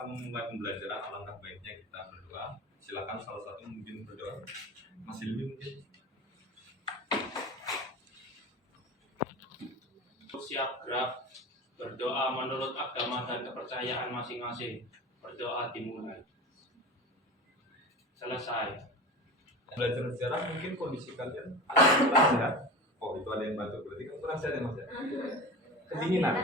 kita memulai pembelajaran, alangkah baiknya kita berdoa. Silakan salah satu mungkin berdoa. Mas Ilmi mungkin. Siap gerak berdoa menurut agama dan kepercayaan masing-masing. Berdoa dimulai. Selesai. Belajar sejarah mungkin kondisi kalian ada sehat. Oh itu ada yang batuk, berarti kan kurang sehat ya mas ya? Kedinginan.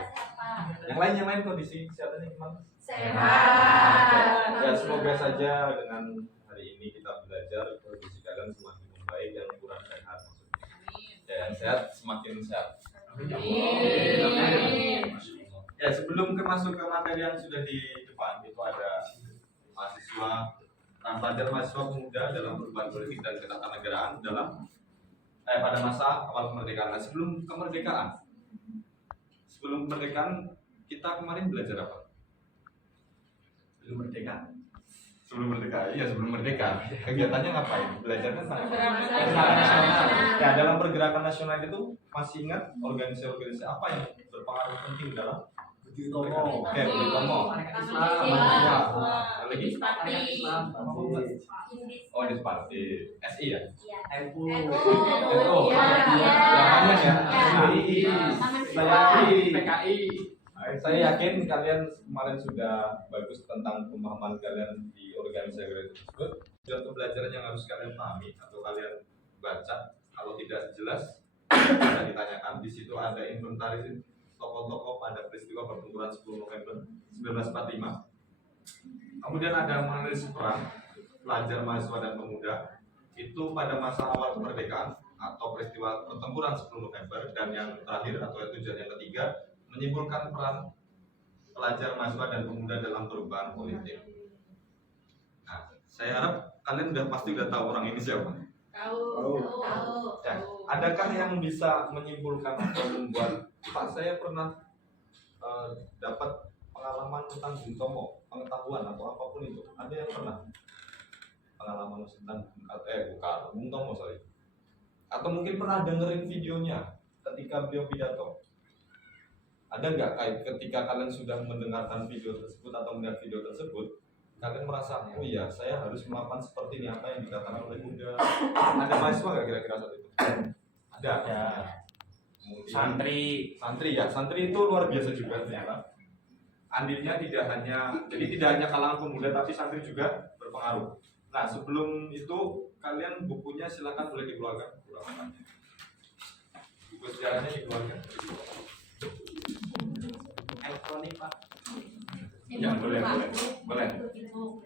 Yang lain kondisi kesehatannya gimana? Sehat. Ya semoga saja dengan hari ini kita belajar kondisi kalian semakin membaik, yang kurang sehat maksudnya. Ya, yang sehat semakin sehat. Amin. Ya sebelum masuk ke materi yang sudah di depan itu ada mahasiswa, pelajar mahasiswa pemuda dalam perubahan politik dan ketatanegaraan dalam pada masa awal kemerdekaan. Nah, sebelum kemerdekaan kita kemarin belajar apa? Sebelum merdeka. Iya, sebelum merdeka. Kegiatannya ngapain? Belajarnya tentang pergerakan nasional. Ya, dalam pergerakan nasional itu masih ingat organisasi apa yang berpengaruh penting dalam Budi Utomo? Oke, Budi Utomo. Lagi? Oh, di parti SI ya? NU. PKI. Saya yakin kalian kemarin sudah bagus tentang pemahaman kalian di organisasi tersebut. Dan pembelajaran yang harus kalian pahami atau kalian baca, kalau tidak jelas bisa ditanyakan. Di situ ada inventaris tokoh-tokoh pada peristiwa pertempuran 10 November 1945. Kemudian ada menganalisis perang pelajar, mahasiswa dan pemuda itu pada masa awal kemerdekaan atau peristiwa pertempuran 10 November, dan yang terakhir atau tujuan yang ketiga menyimpulkan peran pelajar, mahasiswa dan pemuda dalam perubahan politik. Nah, saya harap kalian pasti udah tahu orang ini siapa. Tahu. Ya, adakah yang bisa menyimpulkan atau membuat Pak, saya pernah dapat pengalaman tentang Bung Tomo, pengetahuan atau apapun itu. Ada yang pernah pengalaman tentang Bung Tomo, sorry. Atau mungkin pernah dengerin videonya ketika beliau pidato. Ada nggak ketika kalian sudah mendengarkan video tersebut atau melihat video tersebut, kalian merasa, oh iya, saya harus melakukan seperti ini apa yang dikatakan oleh Bunda. Ada mahasiswa nggak kira-kira saat itu? Ada. Kemudian, santri itu luar biasa juga ternyata. Andilnya tidak hanya kalangan pemuda, tapi santri juga berpengaruh. Nah, sebelum itu kalian bukunya silakan boleh dikeluarkan. Buku sejarahnya dikeluarkan. Elektronik Pak. Ya boleh.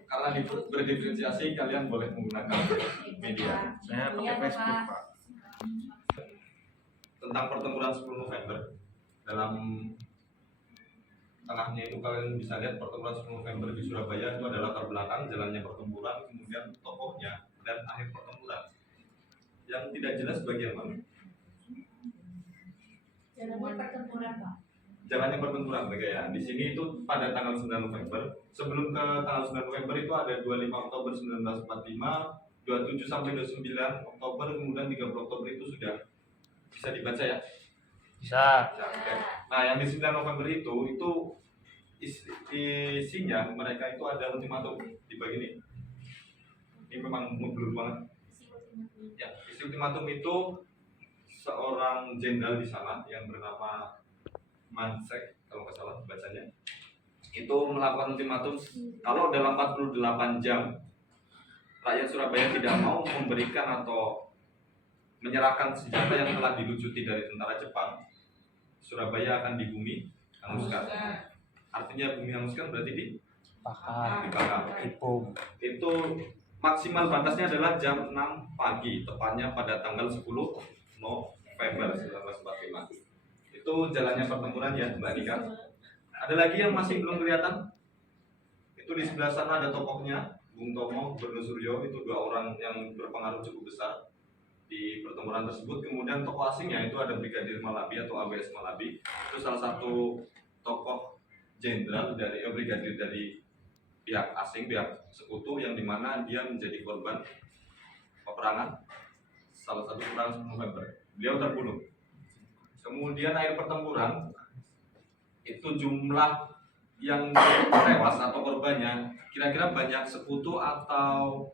Karena berdiferensiasi kalian boleh menggunakan media. Saya pakai Facebook, Pak. Tentang pertempuran 10 November dalam tengahnya itu kalian bisa lihat pertempuran 10 November di Surabaya itu adalah latar belakang jalannya pertempuran, kemudian tokohnya dan akhir pertempuran. Yang tidak jelas bagian mana? Jalannya pertempuran ya. Di sini itu pada tanggal 9 November. Sebelum ke tanggal 9 November itu ada 25 Oktober 1945, 27 sampai 29 Oktober, kemudian 30 Oktober itu sudah bisa dibaca ya? Bisa. Okay. Nah, yang di 9 November itu isinya mereka itu ada ultimatum di bagian ini. Ini memang mundur banget. Ya, isi ultimatum itu seorang jenderal di sana yang bernama Mansek, kalau nggak salah bacanya, itu melakukan ultimatum kalau dalam 48 jam rakyat Surabaya tidak mau memberikan atau menyerahkan senjata yang telah dilucuti dari tentara Jepang, Surabaya akan dibumi hanguskan. Artinya bumi hanguskan berarti dibakar. Itu maksimal batasnya adalah jam 6 pagi, tepatnya pada tanggal 10 November 1945. Itu jalannya pertempuran ya Mbak Dika. Ada lagi yang masih belum kelihatan? Itu di sebelah sana ada tokohnya, Bung Tomo, Gubernur Suryo, itu dua orang yang berpengaruh cukup besar di pertempuran tersebut. Kemudian tokoh asingnya itu ada Brigadir Malabi atau ABS Malabi. Itu salah satu tokoh jenderal dari brigadir dari pihak asing, pihak sekutu, yang dimana dia menjadi korban peperangan salah satu perang 10 November. Beliau terbunuh. Kemudian akhir pertempuran itu jumlah yang tewas atau korbannya kira-kira banyak sekutu atau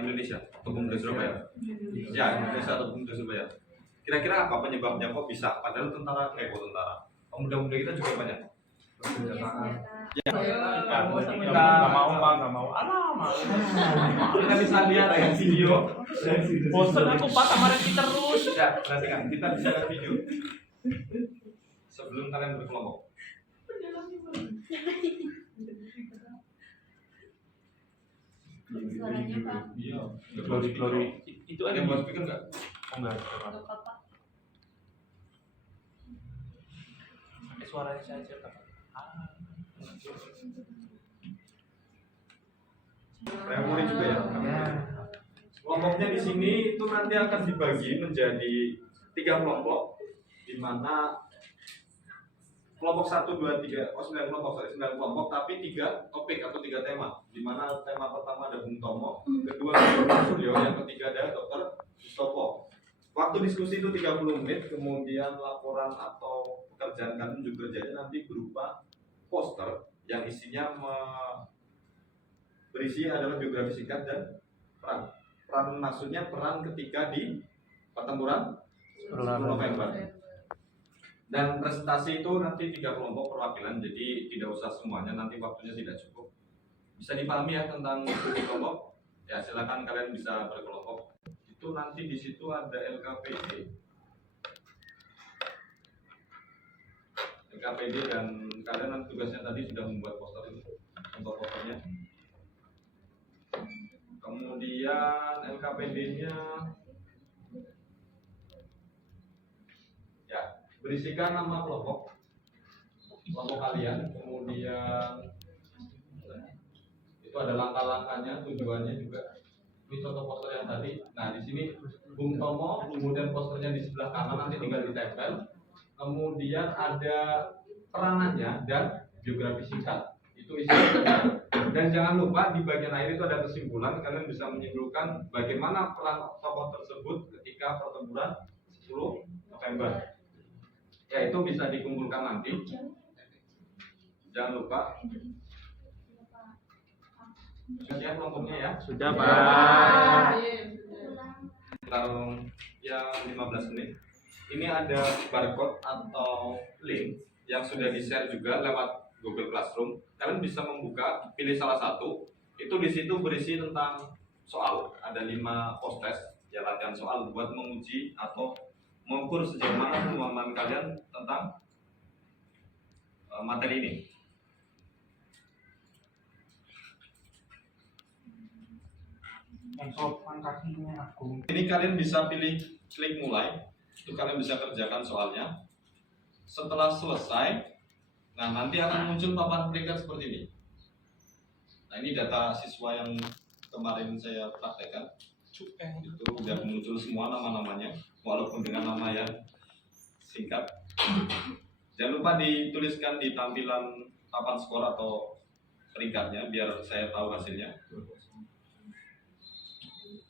Indonesia atau pemuda Surabaya? Ya, Indonesia atau pemuda Surabaya. Kira-kira apa penyebabnya kok bisa? Padahal tentara, pemuda-pemuda kita juga banyak. Nggak mau Pak, nggak mau. Alah, mau. Kita bisa lihat ya video. Bosan aku Pak sama Reki terus. Ya, perhatikan. Kita bisa lihat video sebelum kalian berkelompok. Suaranya Pak. Iya. Glory. Itu Ada ada yang buat speaker nggak? enggak. Untuk Bapak. Pakai suaranya saja Pak. Memori juga ya. Kelompoknya di sini itu nanti akan dibagi menjadi 3 kelompok, di mana kelompok 1, 2, 3, 9 kelompok, 9 kelompok, tapi 3 topik atau 3 tema, di mana tema pertama ada Bung Tomo, kedua ada Bung Suryo, yang ketiga ada Dr. Mustopo. Waktu diskusi itu 30 menit, kemudian laporan atau pekerjaan kalian juga kerjanya nanti berupa poster yang isinya berisi adalah biografi singkat dan peran maksudnya peran ketika di pertempuran 10 November. Dan presentasi itu nanti 3 kelompok perwakilan, jadi tidak usah semuanya, nanti waktunya tidak cukup. Bisa dipahami ya tentang kelompok? Ya silakan kalian bisa berkelompok. Itu nanti di situ ada LKPD. LKPD dan kalian nanti tugasnya tadi sudah membuat poster itu untuk posternya. Kemudian LKPD-nya ya berisikan nama kelompok kalian, kemudian itu ada langkah-langkahnya, tujuannya juga. Ini contoh poster yang tadi. Nah di sini Bung Tomo, kemudian posternya di sebelah kanan nanti tinggal ditempel. Kemudian ada peranannya dan biografi singkat. Itu isinya. Dan jangan lupa di bagian akhir itu ada kesimpulan. Kalian bisa menyimpulkan bagaimana peran tokoh tersebut ketika pertempuran 10 November. Ya itu bisa dikumpulkan nanti. Jangan lupa. Sudah kelompoknya ya. Sudah Pak. Kalau yang 15 menit. Ini ada barcode atau link yang sudah di-share juga lewat Google Classroom. Kalian bisa membuka, pilih salah satu. Itu di situ berisi tentang soal. Ada 5 post test, ya latihan soal buat menguji atau mengukur sejauh mana pemahaman kalian tentang materi ini. Ini kalian bisa pilih klik mulai. Itu kalian bisa kerjakan soalnya. Setelah selesai, nah nanti akan muncul papan peringkat seperti ini. Nah ini data siswa yang kemarin saya praktekkan. Itu sudah muncul semua nama-namanya, walaupun dengan nama yang singkat. Jangan lupa dituliskan di tampilan papan skor atau peringkatnya biar saya tahu hasilnya.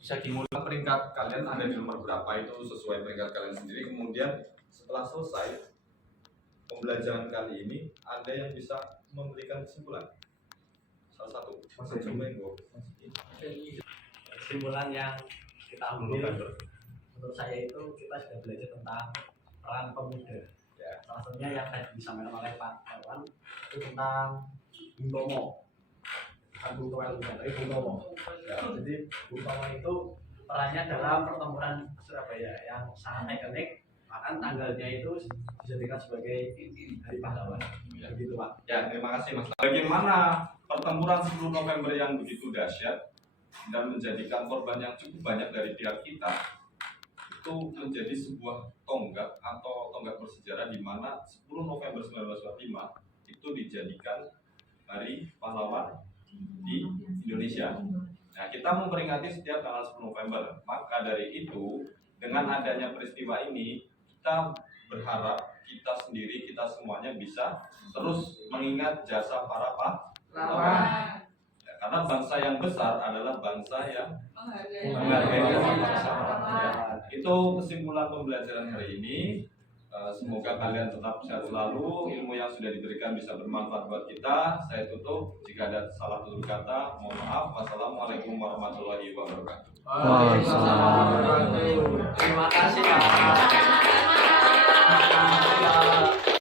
Bisa dimulai. Peringkat kalian ada di nomor berapa itu sesuai peringkat kalian sendiri. Kemudian setelah selesai pembelajaran kali ini, ada yang bisa memberikan kesimpulan. Salah satu. Kesimpulan yang kita ambil menurut saya itu kita sudah belajar tentang peran pemuda. Ya. Salah satunya yang tadi disampaikan oleh Pak Kawan itu tentang Bung Tomo. Bukan Bung Tomo, tapi Bung Tomo. Ya, jadi Bung Tomo itu perannya dalam pertempuran Surabaya yang sangat ikonik. Bahkan tanggalnya itu dijadikan sebagai hari pahlawan. Ya. Begitu Pak. Ya, terima kasih Mas. Bagaimana pertempuran 10 November yang begitu dahsyat dan menjadikan korban yang cukup banyak dari pihak kita itu menjadi sebuah tonggak atau tonggak bersejarah di mana 10 November 1945 itu dijadikan hari pahlawan di Indonesia. Nah, kita memperingati setiap tanggal 10 November. Maka dari itu, dengan adanya peristiwa ini, kita berharap kita sendiri, kita semuanya bisa terus mengingat jasa para pahlawan. Ya, karena bangsa yang besar adalah bangsa yang menghargai bangsa. Ya, itu kesimpulan pembelajaran hari ini. Semoga kalian tetap sehat selalu, ilmu yang sudah diberikan bisa bermanfaat buat kita. Saya tutup, jika ada salah tutur kata, mohon maaf. Wassalamualaikum warahmatullahi wabarakatuh. Waalaikumsalam warahmatullahi wabarakatuh. Terima kasih Pak.